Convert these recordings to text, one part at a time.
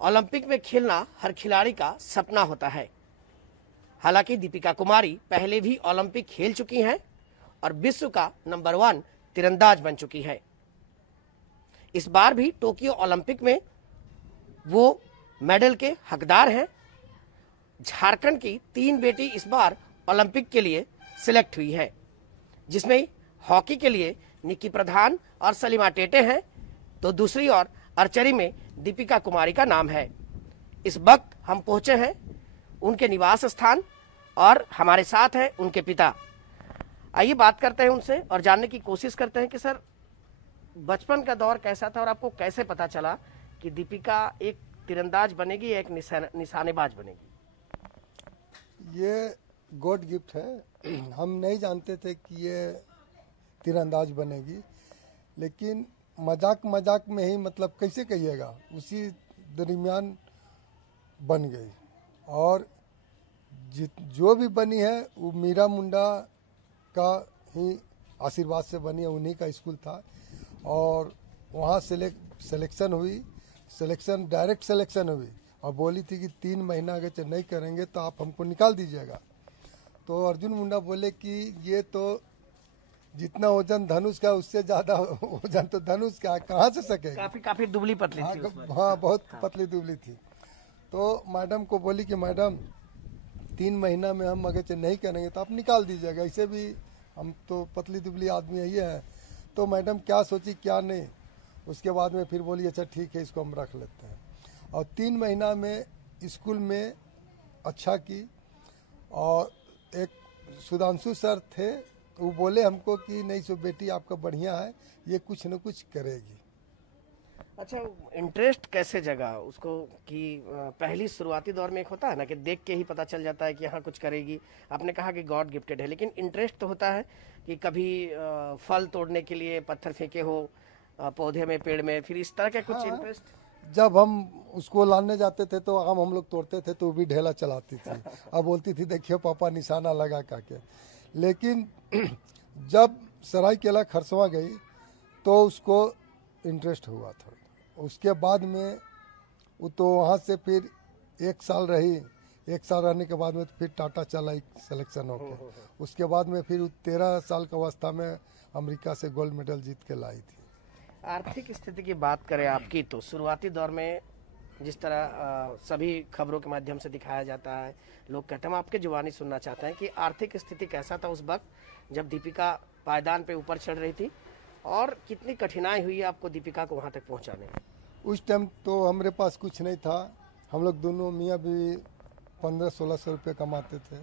Olympic में खेलना हर खिलाड़ी का सपना होता है। हालांकि दीपिका कुमारी पहले भी ओलंपिक खेल चुकी हैं और विश्व का नंबर 1 तीरंदाज बन चुकी है। इस बार भी टोक्यो ओलंपिक में वो मेडल के हकदार हैं। झारखंड की 3 बेटी इस बार ओलंपिक के लिए सिलेक्ट हुई है, जिसमें हॉकी के लिए निक्की प्रधान और सलीमा टेटे हैं, तो दूसरी ओर आर्चरी में दीपिका कुमारी का नाम है। इस वक्त हम पहुंचे हैं उनके निवास स्थान और हमारे साथ हैं उनके पिता। आइए बात करते हैं उनसे और जानने की कोशिश करते हैं कि सर, बचपन का दौर कैसा था और आपको कैसे पता चला कि दीपिका एक तीरंदाज बनेगी, एक निशानेबाज बनेगी? ये गॉड गिफ्ट है। हम नहीं जानते थे कि ये तीरंदाज बनेगी, लेकिन मजाक में ही, मतलब कैसे कहिएगा, उसी दरमियान बन गई। और जो भी बनी है वो मीरा मुंडा का ही आशीर्वाद से बनी है, उन्हीं का स्कूल था। और वहाँ सिलेक्शन हुई, डायरेक्ट सिलेक्शन हुई और बोली थी कि 3 महीना अगर नहीं करेंगे तो आप हमको निकाल दीजिएगा। तो अर्जुन मुंडा बोले कि ये तो जितना वजन धनुष का उससे ज्यादा वजन तो धनुष का कहाँ से सकेगा। काफी दुबली पतली थी उस वक्त। हाँ, बहुत पतली दुबली थी। तो मैडम को बोली कि मैडम 3 महीना में हम अगर नहीं करेंगे तो आप निकाल दीजिएगा, ऐसे भी हम तो पतली दुबली आदमी है ये है। तो मैडम क्या सोची क्या नहीं, उसके बाद में फिर बोली अच्छा ठीक है, इसको हम रख लेते हैं। और 3 महीना में स्कूल में अच्छा की। और एक सुधांशु सर थे, वो बोले हमको कि नहीं सो बेटी आपका बढ़िया है, ये कुछ न कुछ करेगी। अच्छा, इंटरेस्ट कैसे जगा उसको कि पहली शुरुआती दौर में एक होता है ना कि देख के ही पता चल जाता है कि हाँ कुछ करेगी। आपने कहा कि गॉड गिफ्टेड है, लेकिन इंटरेस्ट तो होता है कि कभी फल तोड़ने के लिए पत्थर फेंके हो पौधे में, पेड़ में, फिर इस तरह के कुछ इंटरेस्ट? जब हम उसको लाने जाते थे तो आम हम लोग तोड़ते थे तो वो भी ढेला चलाती थी। अब बोलती थी देखिए पापा निशाना लगा करके। लेकिन जब सरायकेला खरसवा गई तो उसको इंटरेस्ट हुआ था। उसके बाद में वो तो वहाँ से फिर 1 साल रही, 1 साल रहने के बाद में फिर टाटा चला सिलेक्शन होकर। उसके बाद में फिर 13 साल की अवस्था में अमेरिका से गोल्ड मेडल जीत के लाई थी। आर्थिक स्थिति की बात करें आपकी, तो शुरुआती दौर में जिस तरह सभी खबरों के माध्यम से दिखाया जाता है, लोग कहते हैं, हम आपके जुबानी सुनना चाहते हैं कि आर्थिक स्थिति कैसा था उस वक्त जब दीपिका पायदान पे ऊपर चढ़ रही थी, और कितनी कठिनाई हुई आपको दीपिका को वहां तक पहुंचाने में? उस टाइम तो हमारे पास कुछ नहीं था। हम लोग दोनों मियाँ भी 1500-1600 रुपये कमाते थे।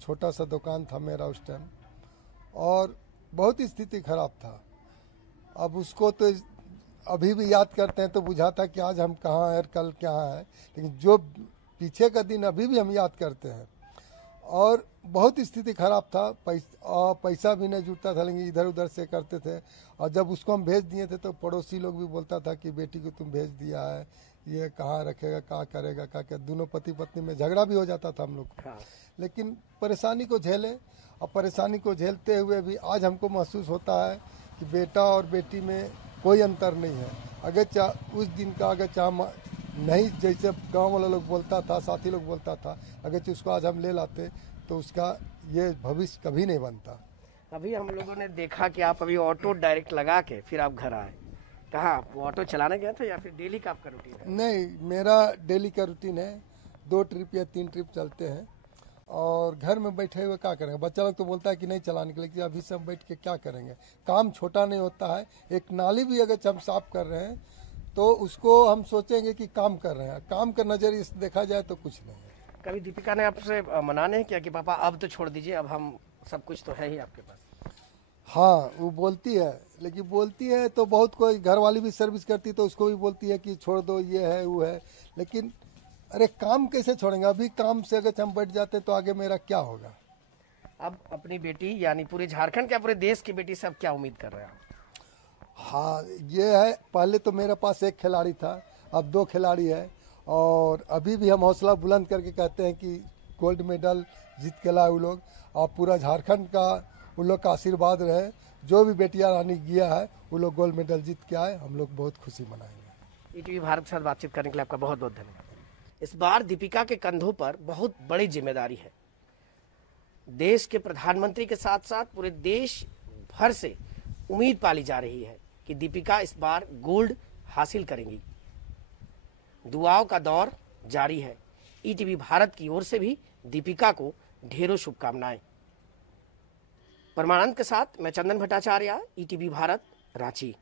छोटा सा दुकान था मेरा उस टाइम, और बहुत स्थिति खराब था। अब उसको तो अभी भी याद करते हैं तो बुझाता कि आज हम कहाँ हैं, कल क्या है, लेकिन जो पीछे का दिन अभी भी हम याद करते हैं। और बहुत स्थिति खराब था, पैसा भी नहीं जुटता था, लेकिन इधर उधर से करते थे। और जब उसको हम भेज दिए थे तो पड़ोसी लोग भी बोलता था कि बेटी को तुम भेज दिया है, ये कहाँ रखेगा, क्या करेगा, क्या दोनों पति पत्नी में झगड़ा भी हो जाता था हम लोग को। लेकिन परेशानी को झेले, और परेशानी को झेलते हुए भी आज हमको महसूस होता है कि बेटा और बेटी में कोई अंतर नहीं है। अगर उस दिन का अगर नहीं, जैसे गांव वाला लोग बोलता था, साथी लोग बोलता था, अगर उसको आज हम ले लाते तो उसका ये भविष्य कभी नहीं बनता। अभी हम लोगों ने देखा कि आप अभी ऑटो डायरेक्ट लगा के फिर आप घर आए। कहाँ आप ऑटो चलाने गए थे या फिर डेली का आपका रूटीन है? नहीं, मेरा डेली का रूटीन है। 2 ट्रिप या 3 ट्रिप चलते हैं। और घर में बैठे हुए क्या करेंगे, बच्चा लोग तो बोलता है कि नहीं चलाने के लिए, कि अभी से हम बैठ के क्या करेंगे। काम छोटा नहीं होता है। एक नाली भी अगर हम साफ कर रहे हैं तो उसको हम सोचेंगे कि काम कर रहे हैं, काम का नजरिए से देखा जाए तो कुछ नहीं है। कभी दीपिका ने आपसे मना नहीं किया कि पापा अब तो छोड़ दीजिए, अब हम सब कुछ तो है ही आपके पास? हाँ, वो बोलती है, लेकिन बोलती है तो बहुत, कोई घर वाली भी सर्विस करती तो उसको भी बोलती है कि छोड़ दो, ये है वो है। लेकिन अरे काम कैसे छोड़ेंगे, अभी काम से अगर हम बैठ जाते तो आगे मेरा क्या होगा। अब अपनी बेटी यानी पूरे झारखंड क्या पूरे देश की बेटी से अब क्या उम्मीद कर रहे हैं? हाँ, ये है, पहले तो मेरे पास 1 खिलाड़ी था, अब 2 खिलाड़ी है। और अभी भी हम हौसला बुलंद करके कहते हैं कि गोल्ड मेडल जीत के लाए वो लोग, और पूरा झारखंड का उन लोग का आशीर्वाद रहे। जो भी बेटियां रानी गया है वो लोग गोल्ड मेडल जीत के आए, हम लोग बहुत खुशी मनाएंगे। ईटीवी भारत के साथ बातचीत करने के लिए आपका बहुत बहुत धन्यवाद। इस बार दीपिका के कंधों पर बहुत बड़ी जिम्मेदारी है। देश के प्रधानमंत्री के साथ साथ पूरे देश भर से उम्मीद पाली जा रही है कि दीपिका इस बार गोल्ड हासिल करेंगी। दुआओं का दौर जारी है। ईटीवी भारत की ओर से भी दीपिका को ढेरों शुभकामनाएं। परमानंद के साथ मैं चंदन भट्टाचार्य, ईटीवी भारत, रांची।